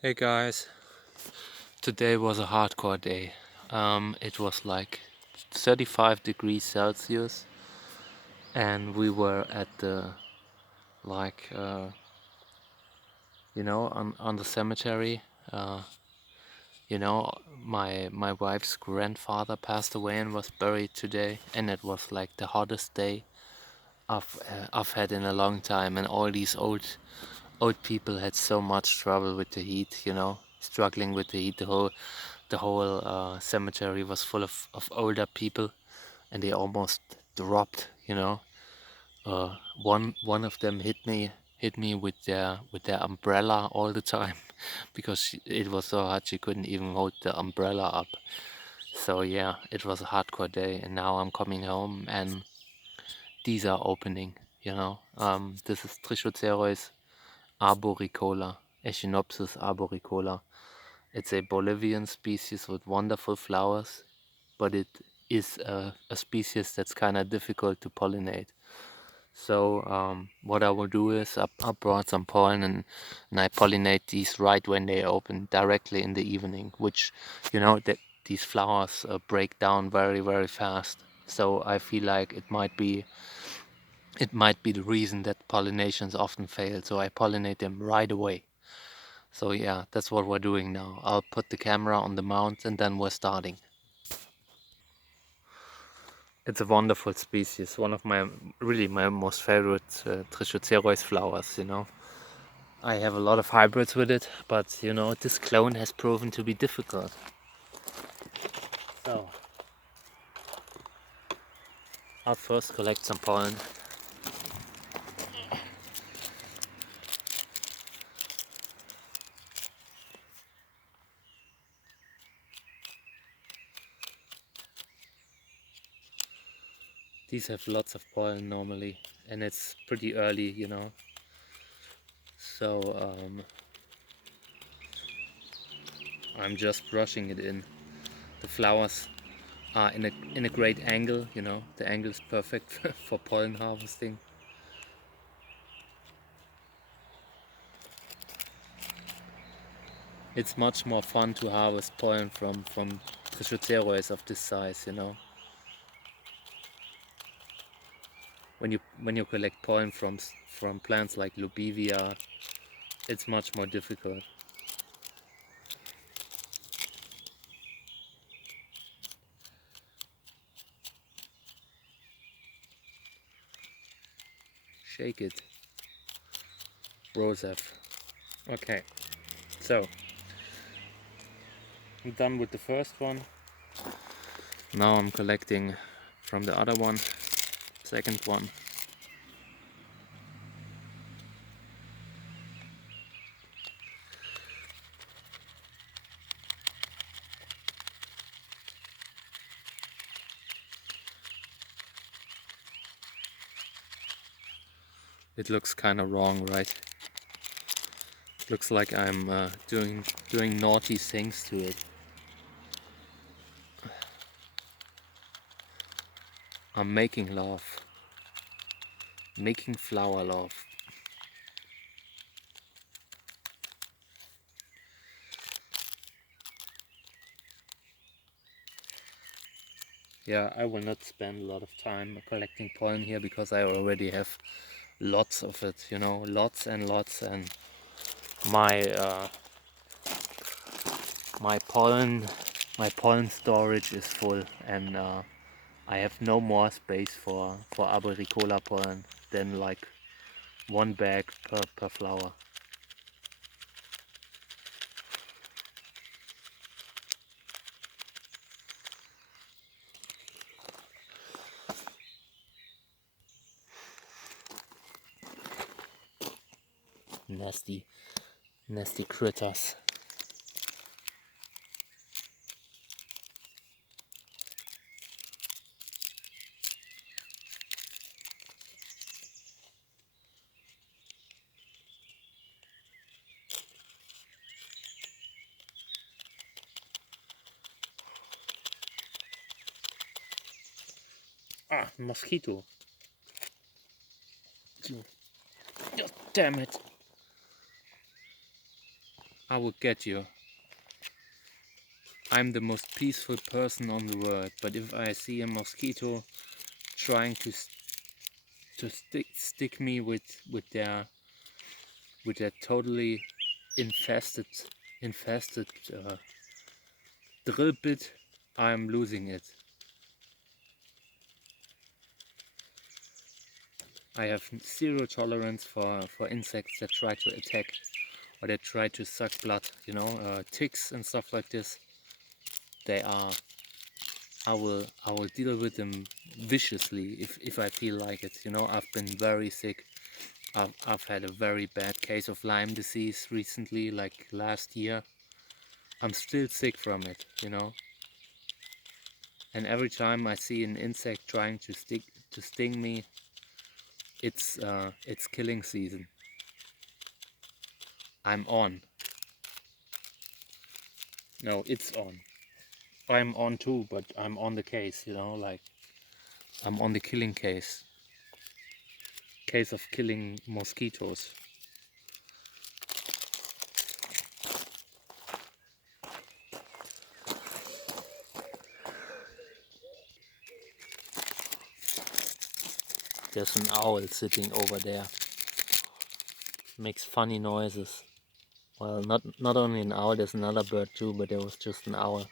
Hey guys, today was a hardcore day. It was like 35 degrees Celsius, and we were at the like on the cemetery. Uh, my wife's grandfather passed away and was buried today, and it was like the hottest day I've had in a long time, and all these old people had so much trouble with the heat, struggling with the heat. The whole cemetery was full of older people, and they almost dropped. One of them hit me with their umbrella all the time because it was so hot she couldn't even hold the umbrella up. So yeah, it was a hardcore day, and now I'm coming home and these are opening. This is Trichocereus arboricola, Echinopsis arboricola. It's a Bolivian species with wonderful flowers, but it is a species that's kind of difficult to pollinate. So what I will do is I brought some pollen and I pollinate these right when they open, directly in the evening, which, that these flowers break down very, very fast. So I feel like it might be the reason that pollinations often fail. So I pollinate them right away. So yeah, that's what we're doing now. I'll put the camera on the mount and then we're starting. It's a wonderful species, one of my most favorite Trichocereus flowers. I have a lot of hybrids with it, but this clone has proven to be difficult. So I'll first collect some pollen. These have lots of pollen normally, and it's pretty early. So I'm just brushing it in. The flowers are in a great angle. The angle is perfect for pollen harvesting. It's much more fun to harvest pollen from Trichocereus of this size. When you collect pollen from plants like Lubivia, it's much more difficult. Shake it, Rosef. Okay, so I'm done with the first one. Now I'm collecting from the other one, second one. It looks kind of wrong, right? Looks like I'm doing naughty things to it. I'm making love, making flower love. Yeah, I will not spend a lot of time collecting pollen here because I already have lots of it. Lots and lots, and my my pollen my pollen storage is full, and I have no more space for arboricola pollen than like one bag per flower. Nasty, nasty critters. Ah, mosquito. Oh, damn it. I will get you. I'm the most peaceful person on the world, but if I see a mosquito trying to stick me with their totally infested drill bit, I'm losing it. I have zero tolerance for insects that try to attack or that try to suck blood, you know, ticks and stuff like this. They are, I will deal with them viciously if I feel like it, you know. I've been very sick. I've had a very bad case of Lyme disease recently, like last year. I'm still sick from it, you know. And every time I see an insect trying to sting me, it's killing season. I'm on. No, it's on. I'm on too, but I'm on the case, you know, like I'm on the killing case. Case of killing mosquitoes. There's an owl sitting over there. Makes funny noises. Well, not only an owl, there's another bird too, but there was just an owl.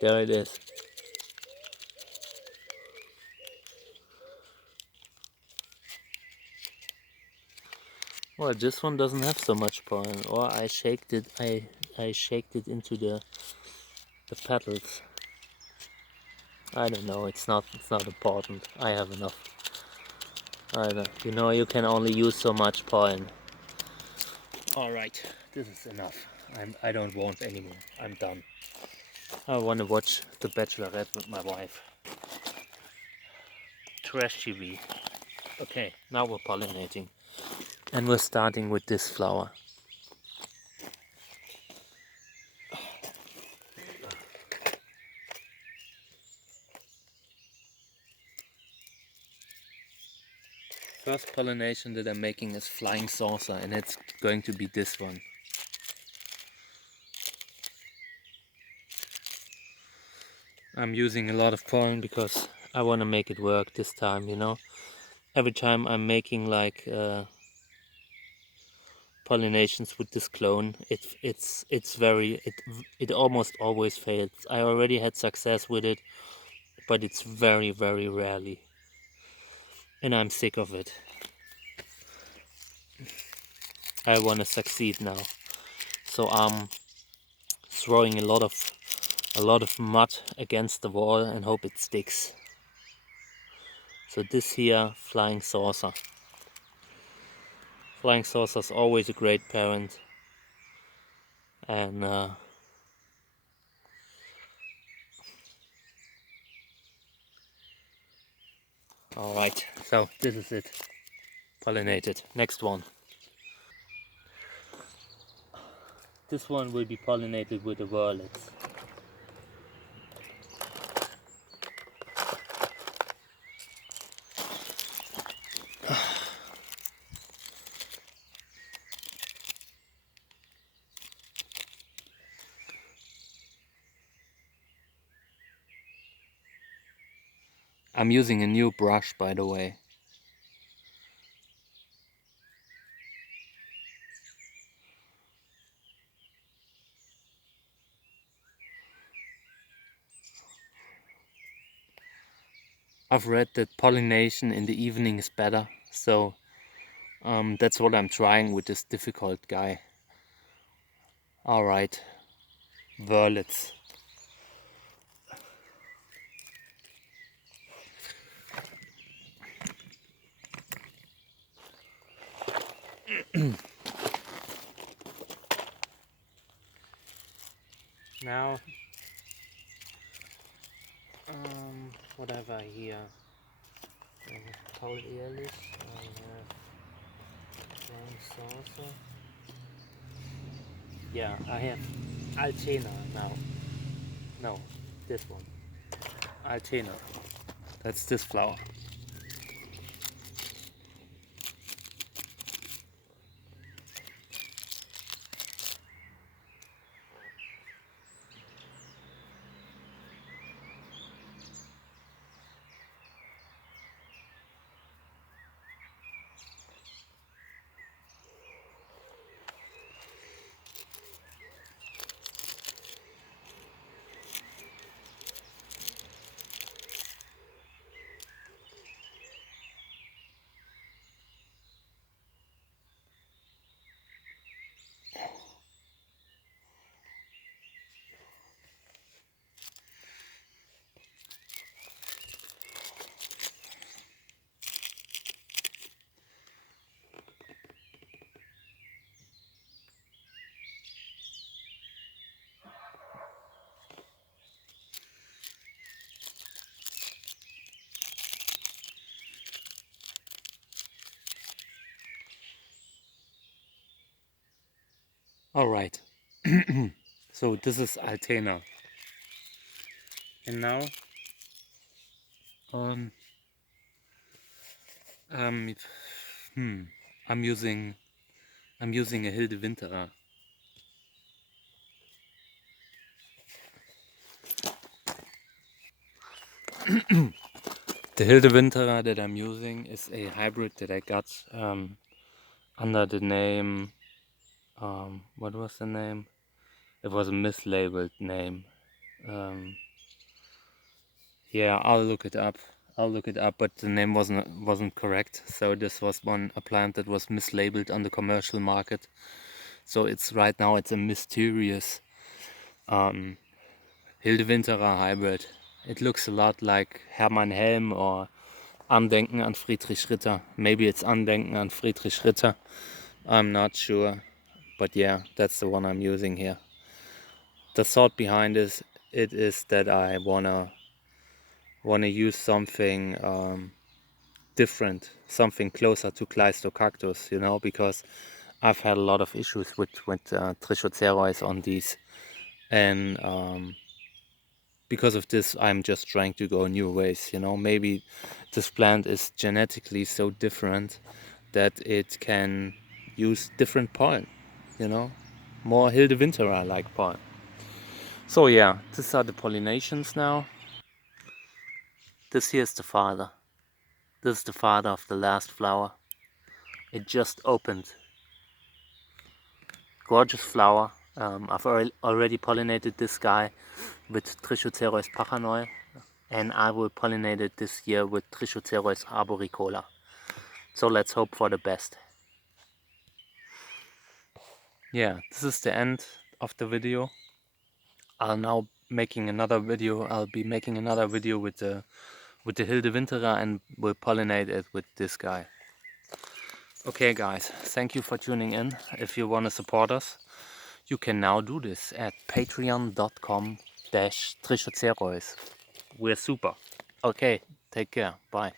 There it is. Well, this one doesn't have so much pollen, or I shaked it. I shaked it into the petals. I don't know. It's not important. I have enough. I don't. You know, you can only use so much pollen. All right, this is enough. I don't want anymore. I'm done. I want to watch The Bachelorette with my wife. Trash TV. Okay, now we're pollinating. And we're starting with this flower. First pollination that I'm making is flying saucer, and it's going to be this one. I'm using a lot of pollen because I want to make it work this time, you know. Every time I'm making like pollinations with this clone, it almost always fails. I already had success with it, but it's very rarely, and I'm sick of it. I want to succeed now, so I'm throwing a lot of mud against the wall and hope it sticks. So this here, flying saucer. Flying saucer is always a great parent, and all right, so this is it, pollinated. Next one. This one will be pollinated with the violets. I'm using a new brush, by the way. I've read that pollination in the evening is better, so that's what I'm trying with this difficult guy. Alright, violets. Now, what have I here? Paul Ehrlich, I have saucer. Yeah, I have Altena now. No, this one. Altena. That's this flower. All right. So this is Altena, and now um um hmm, I'm using a Hilde Winterer. The Hilde Winterer that I'm using is a hybrid that I got under the name what was the name? It was a mislabeled name. Yeah, I'll look it up. But the name wasn't correct. So this was a plant that was mislabeled on the commercial market. So it's right now it's a mysterious Hilde Winterer hybrid. It looks a lot like Hermann Helm or Andenken an Friedrich Ritter. Maybe it's Andenken an Friedrich Ritter. I'm not sure. But yeah, that's the one I'm using here. The thought behind it is that I wanna use something different, something closer to Cactus, you know, because I've had a lot of issues with Trichocereus on these, and because of this, I'm just trying to go new ways, you know. Maybe this plant is genetically so different that it can use different pollen, you know, more Hilde Winterer like pollen. So yeah, these are the pollinations now. This here is the father. This is the father of the last flower. It just opened. Gorgeous flower. I've already pollinated this guy with Trichocereus pachanoi, and I will pollinate it this year with Trichocereus arboricola. So let's hope for the best. Yeah, this is the end of the video. I'll be making another video with the Hilde Winterer, and we'll pollinate it with this guy. Okay guys, thank you for tuning in. If you want to support us, you can now do this at patreon.com/Trichocereus. We're super. Okay, take care. Bye.